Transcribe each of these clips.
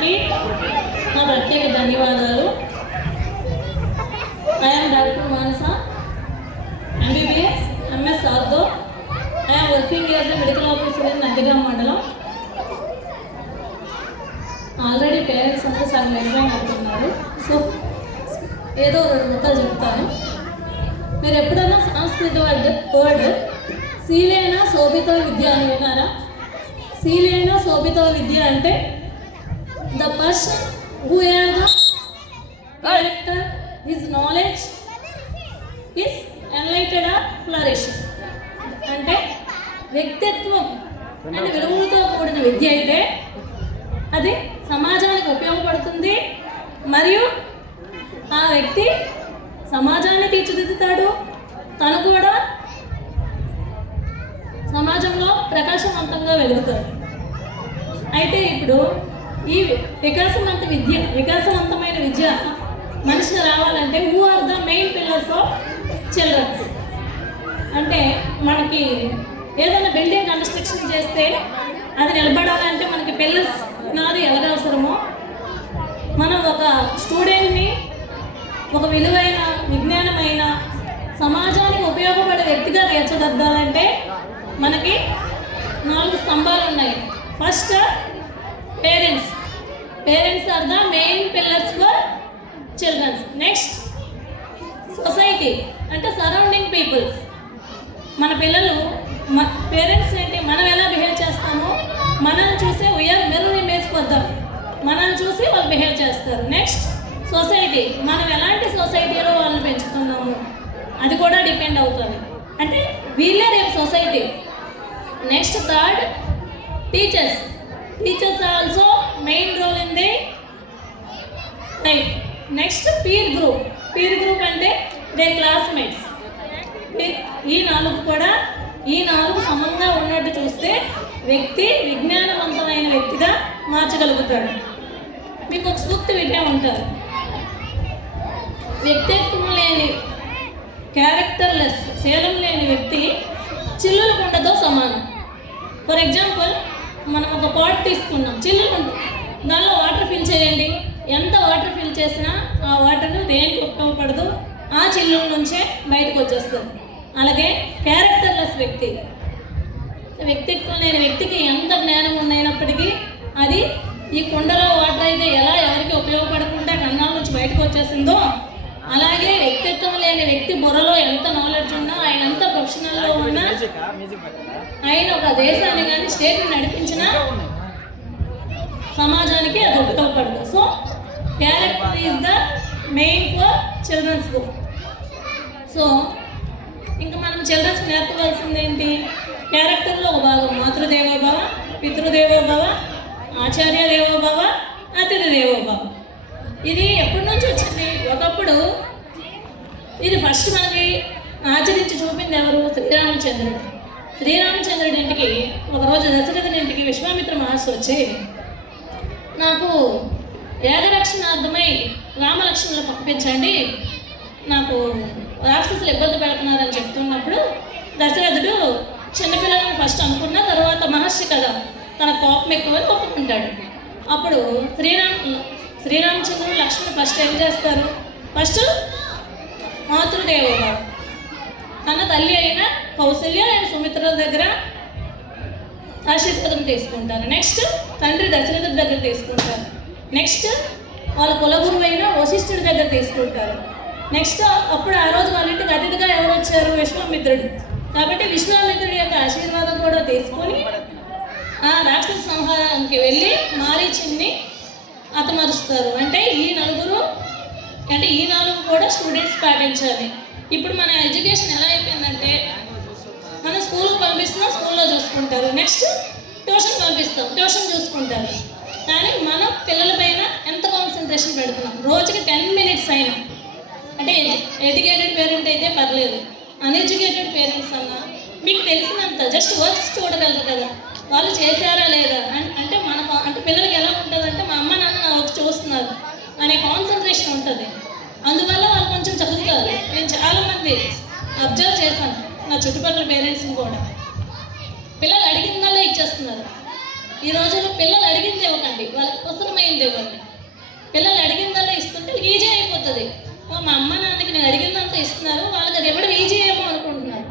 అందరికీ నా ప్రత్యేక ధన్యవాదాలు. I am Dr. Manasa, MBBS, MS Ardo. I am working as a medical officer in Nandigram Mandalam. Already parents అంతా సగం వెళ్ళిపోయి అంటున్నారు. సో ఏదో రెండు ముక్కలు చెప్తాను. మీరు ఎప్పుడైనా సంస్కృత వర్డ్ శీలేన శోభిత విద్య అని విన్నారా? శీలేన శోభిత విద్య అంటే the person who has the character, his knowledge is enlightened or flourishing. అంటే వ్యక్తిత్వం అంటే విలువలతో కూడిన విద్య అయితే అది సమాజానికి ఉపయోగపడుతుంది, మరియు ఆ వ్యక్తి సమాజాన్ని తీర్చిదిద్దుతాడు, తను కూడా సమాజంలో ప్రకాశవంతంగా వెలుగుతాడు. అయితే ఇప్పుడు ఈ వికాసవంతమైన విద్య మనిషికి రావాలంటే who are the main pillars of childrens. అంటే మనకి ఏదైనా బిల్డింగ్ కన్స్ట్రక్షన్ చేస్తే అది నిలబడాలంటే మనకి పిల్లర్స్ నాది ఎలాగ అవసరమో, మనం ఒక స్టూడెంట్ని ఒక విలువైన విజ్ఞానమైన సమాజానికి ఉపయోగపడే వ్యక్తిగా తీర్చిదిద్దాలంటే మనకి 4 స్తంభాలు ఉన్నాయి. First parents are the main pillars for childrens. Next society అంటే సరౌండింగ్ పీపుల్స్. మన పిల్లలు పేరెంట్స్ ఏంటి, మనం ఎలా బిహేవ్ చేస్తామో మనల్ని చూసే వీఆర్ మిర్రర్ ఇమేజ్ పొద్దాం, మనల్ని చూసి వాళ్ళు బిహేవ్ చేస్తారు. నెక్స్ట్ సొసైటీ, మనం ఎలాంటి సొసైటీలో వాళ్ళని పెంచుతున్నాము అది కూడా డిపెండ్ అవుతుంది. అంటే వీళ్ళే రేపు society. Next third teachers also main role in the life. Next peer group అంటే దే క్లాస్మేట్స్. ఈ నాలుగు సమంగా ఉన్నట్టు చూస్తే వ్యక్తి విజ్ఞానవంతమైన వ్యక్తిగా మార్చగలుగుతాడు. మీకు ఒక సూక్తి వినే ఉంటారు, వ్యక్తిత్వం లేని క్యారెక్టర్లెస్ శీలం లేని వ్యక్తి చిల్లుల కుండతో సమానం. ఫర్ ఎగ్జాంపుల్ మనం ఒక పాట్ తీసుకున్నాం, చిల్లుల కుండ, దానిలో వాటర్ ఫిల్ చేయండి, ఎంత వాటర్ ఫిల్ చేసినా ఆ వాటర్ దేనికి ఉపయోగపడదు, ఆ చిల్లుల నుంచే బయటకు వచ్చేస్తుంది. అలాగే క్యారెక్టర్లెస్ వ్యక్తిత్వం లేని వ్యక్తికి ఎంత జ్ఞానం ఉన్నప్పటికీ అది ఈ కుండలో వాటర్ అయితే ఎలా ఎవరికి ఉపయోగపడకుండా కన్నాల నుంచి బయటకు వచ్చేసిందో, అలాగే వ్యక్తిత్వం లేని వ్యక్తి బుర్రలో ఎంత నాలెడ్జ్ ఉన్నా, ఆయన ఎంత ప్రొఫెషనల్గా ఉన్నా, ఆయన ఒక దేశాన్ని కానీ స్టేట్ని నడిపించినా సమాజానికి అది ఉపయోగపడదు. So character is the main for childrens book. So ఇంకా మనం చిల్డ్రన్స్ నేర్పవలసింది ఏంటి? క్యారెక్టర్లో ఒక భాగం మాతృదేవోభవ, పితృదేవోభవ, ఆచార్య దేవోభవ, అతిథి దేవోభవ. ఇది ఎప్పటి నుంచి వచ్చింది? ఒకప్పుడు ఇది ఫస్ట్ మనకి ఆచరించి చూపింది ఎవరు? శ్రీరామచంద్రుడి ఇంటికి ఒకరోజు దశరథుని ఇంటికి విశ్వామిత్ర మహర్షి వచ్చి, నాకు ఏకరక్షణార్థమై రామలక్ష్మణులు పంపించండి, నాకు రాక్షసులు ఇబ్బంది పెడుతున్నారని చెప్తున్నప్పుడు దశరథుడు చిన్నపిల్లలను ఫస్ట్ అనుకున్న తర్వాత మహర్షి కదా, తన కోపం ఎక్కువని ఒప్పుకుంటాడు. అప్పుడు శ్రీరామచంద్రుడు లక్ష్మణుడు ఫస్ట్ ఏం చేస్తారు? ఫస్ట్ మాతృదేవోభవ, తన తల్లి అయిన కౌసల్య ఆయన సుమిత్రుల దగ్గర ఆశీర్వాదం తీసుకుంటారు. నెక్స్ట్ తండ్రి దశరథుడి దగ్గర తీసుకుంటారు. నెక్స్ట్ వాళ్ళ కులగురువు అయిన వశిష్ఠుడి దగ్గర తీసుకుంటారు. నెక్స్ట్ అప్పుడు ఆ రోజు వాళ్ళ ఇంటికి అతిథిగా ఎవరు వచ్చారు? విశ్వామిత్రుడు. కాబట్టి విశ్వామిత్రుడి యొక్క ఆశీర్వాదం కూడా తీసుకొని ఆ రాక్షస సంహారానికి వెళ్ళి మారీచుని హతమారుస్తారు. అంటే ఈ నాలుగు కూడా స్టూడెంట్స్ పాటించాలి. ఇప్పుడు మన ఎడ్యుకేషన్ ఎలా అయిపోయిందంటే, మనం స్కూల్కి పంపిస్తున్నాం, స్కూల్లో చూసుకుంటారు. నెక్స్ట్ ట్యూషన్ పంపిస్తాం, ట్యూషన్ చూసుకుంటారు. కానీ మనం పిల్లల పైన ఎంత కాన్సన్ట్రేషన్ పెడుతున్నాం? రోజుకి 10 minutes అయినా, అంటే ఎడ్యుకేటెడ్ పేరెంట్ అయితే పర్లేదు, అన్ఎడ్యుకేటెడ్ పేరెంట్స్ అన్నా మీకు తెలిసినంత జస్ట్ వర్క్స్ చూడగలరు కదా, వాళ్ళు చేశారా లేదా అంటే అంటే పిల్లలకి ఎలా ఉంటుందంటే మా అమ్మ నాన్న నా వర్క్ చూస్తున్నారు అనే కాన్సన్ట్రేషన్ ఉంటుంది. అందువల్ల వాళ్ళు కొంచెం చదువుతారు. నేను చాలామంది అబ్జర్వ్ చేశాను, నా చుట్టుపక్కల పేరెంట్స్ని కూడా, పిల్లలు అడిగిందల్లా ఇచ్చేస్తున్నారు. ఈ రోజుల్లో పిల్లలు అడిగింది ఇవ్వకండి, వాళ్ళకి అవసరమైంది ఇవ్వండి. పిల్లలు అడిగిందల్లా ఇస్తుంటే ఈజీ అయిపోతుంది. మా అమ్మ నాన్నకి నేను అడిగిందంతా ఇస్తున్నారు, వాళ్ళకి అది ఇవ్వడం ఈజీ ఏమో అనుకుంటున్నారు.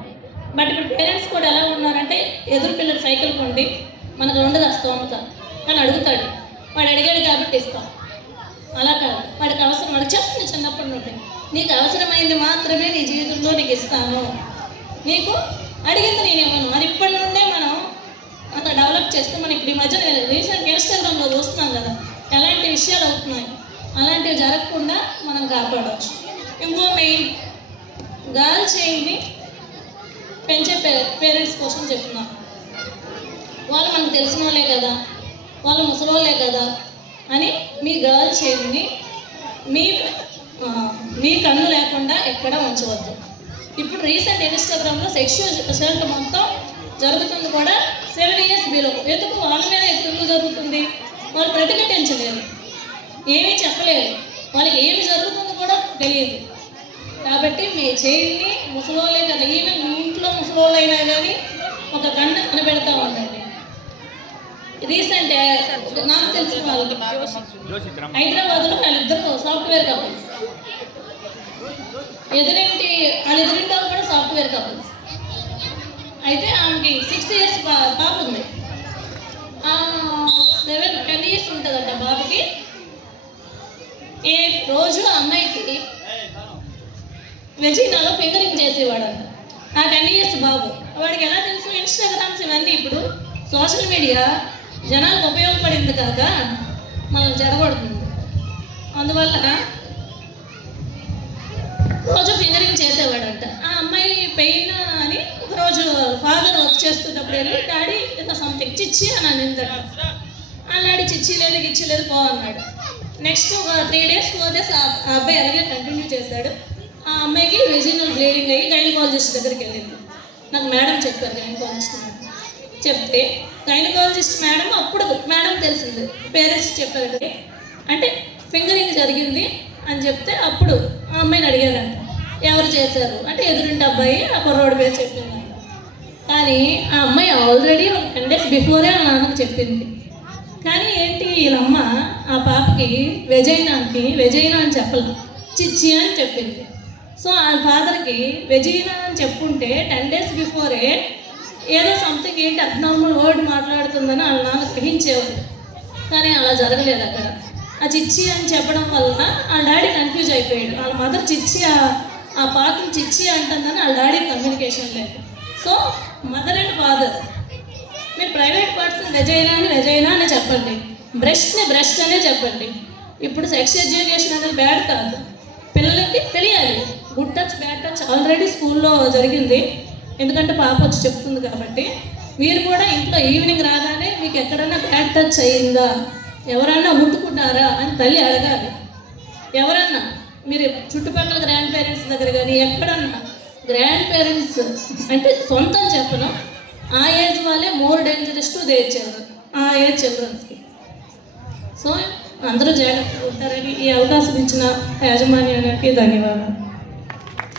బట్ ఇప్పుడు పేరెంట్స్ కూడా ఎలా ఉన్నారంటే, ఎదురు పిల్లలు సైకిల్ కొండి మనకు ఉండదు ఆ స్తోమత, కానీ అడుగుతాడు, వాడు అడిగాడు కాబట్టి ఇస్తాం. అలా కాదు, వాడికి అవసరం, వాడికి చెప్తుంది చిన్నప్పటి నుండి, నీకు అవసరమైంది మాత్రమే నీ జీవితంలో నీకు ఇస్తాను, నీకు అడిగింది నేను ఇవ్వను. అది ఇప్పటి నుండే మనం అంత డెవలప్ చేస్తే, మనం ఇప్పుడు ఈ మధ్య రీసెంట్ ఇన్స్టాగ్రామ్లో చూస్తున్నాం కదా ఎలాంటి విషయాలు అవుతున్నాయి, అలాంటివి జరగకుండా మనం కాపాడవచ్చు. ఇంకో మెయిన్ గర్ల్ చైల్డ్ని పెంచే పేరెంట్స్ కోసం చెప్తున్నాం. వాళ్ళు మనకు తెలిసిన వాళ్ళే కదా, వాళ్ళు ముసలోళ్ళే కదా అని మీ గర్ల్ చైల్డ్ని మీ కన్ను లేకుండా ఎక్కడ ఉంచవద్దు. ఇప్పుడు రీసెంట్ ఇన్స్టాగ్రామ్లో సెక్షువల్ అసల్ట్ మొత్తం జరుగుతుంది కూడా 7 years బిలో. ఎందుకు వాళ్ళ మీద ఎక్కువ జరుగుతుంది? వాళ్ళు ప్రతిఘటించలేరు, ఏమీ చెప్పలేరు, వాళ్ళకి ఏమి జరుగుతుందో కూడా తెలియదు. కాబట్టి మీ చైల్డ్ని ముసలోళ్ళే కదా, ఈవెన్ మీ ఇంట్లో ముసలోళ్ళైనా కానీ ఒక కన్ను కనబెడతా ఉండండి. రీసెంట్ నాకు తెలిసిన వాళ్ళకి హైదరాబాద్లో వాళ్ళిద్దరు సాఫ్ట్వేర్ కపుల్స్, వాళ్ళిద్దరింటి వాళ్ళు కూడా సాఫ్ట్వేర్ కపుల్స్. అయితే ఆమెకి 6 years పాప ఉంది, 10 years ఉంటుందంట బాబుకి. ఏ రోజు అమ్మాయికి వెజినాలో ఫింగరింగ్ చేసేవాడంట ఆ 10 years బాబు. వాడికి ఎలా తెలుసు? ఇన్స్టాగ్రామ్స్ ఇవన్నీ ఇప్పుడు సోషల్ మీడియా జనాలకు ఉపయోగపడింది కాక మనల్ని జడగొడుతుంది. అందువల్ల రోజు ఫింగరింగ్ చేసేవాడంట. ఆ అమ్మాయి పెయిన్ అని ఒకరోజు ఫాదర్ వర్క్ చేస్తున్నప్పుడు వెళ్ళి, డాడీ ఇంత సంథింగ్ చిచ్చి అని అనిందట. ఆ డాడీ చిచ్చి లేదు గిచ్చి లేదు పో అన్నాడు. నెక్స్ట్ ఒక 3 days పోతే ఆ అబ్బాయి అలాగే కంటిన్యూ చేశాడు. ఆ అమ్మాయికి వెజినల్ బ్లీడింగ్ అయ్యి గైనకాలజిస్ట్ దగ్గరికి వెళ్ళింది. నాకు మేడం చెప్పారు, గైనకాలజిస్ట్ మేడం చెప్తే, గైనకాలజిస్ట్ మేడం తెలిసింది, పేరెంట్స్ చెప్పారు కదా, అంటే ఫింగరింగ్ జరిగింది అని చెప్తే అప్పుడు ఆ అమ్మాయిని అడిగారంట, ఎవరు చేశారు అంటే ఎదురింటి అబ్బాయి ఆ కుర్రోడి పేరు చెప్పిందంట. కానీ ఆ అమ్మాయి ఆల్రెడీ ఒక 10 days బిఫోరే ఆ నాన్నకు చెప్పింది. కానీ ఏంటి, వీళ్ళమ్మ ఆ పాపకి వెజైనా అని చెప్పలేదు, చిచ్చి అని చెప్పింది. సో ఆ ఫాదర్కి వెజైనా అని చెప్పుంటే 10 days బిఫోరే ఏదో సంథింగ్ ఏంటి అబ్నార్మల్ వర్డ్ మాట్లాడుతుందని వాళ్ళ నాన్న గ్రహించేవాడు. కానీ అలా జరగలేదు అక్కడ. ఆ చిచ్చి అని చెప్పడం వలన వాళ్ళ డాడీ కన్ఫ్యూజ్ అయిపోయాడు. వాళ్ళ మదర్ చిచ్చి ఆ పాపని చిచ్చి అంటుందని వాళ్ళ డాడీ కమ్యూనికేషన్ లేదు. సో మదర్ అండ్ ఫాదర్, మీరు ప్రైవేట్ పార్ట్స్ని వెజైనా అని చెప్పండి, బ్రెస్ట్ని బ్రెస్ట్ అనే చెప్పండి. ఇప్పుడు సెక్స్ ఎడ్యుకేషన్ అనేది బ్యాడ్ కాదు, పిల్లలకి తెలియాలి. Good touch bad touch already స్కూల్లో జరిగింది, ఎందుకంటే పాప వచ్చి చెప్తుంది కాబట్టి. మీరు కూడా ఇంట్లో ఈవినింగ్ రాగానే మీకు ఎక్కడన్నా బ్యాడ్ టచ్ అయ్యిందా, ఎవరన్నా ముట్టుకున్నారా అని తల్లి అడగాలి. ఎవరన్నా మీరు చుట్టుపక్కల గ్రాండ్ పేరెంట్స్ దగ్గర కానీ ఎక్కడన్నా, గ్రాండ్ పేరెంట్స్ అంటే సొంతం చెప్పను, ఆ ఏజ్ వాళ్ళే more dangerous to their children, ఆ ఏజ్ చిల్డ్రన్స్కి. సో అందరూ జాగ్రత్తగా ఉంటారని ఈ అవకాశం ఇచ్చిన యాజమాన్యానికి ధన్యవాదాలు.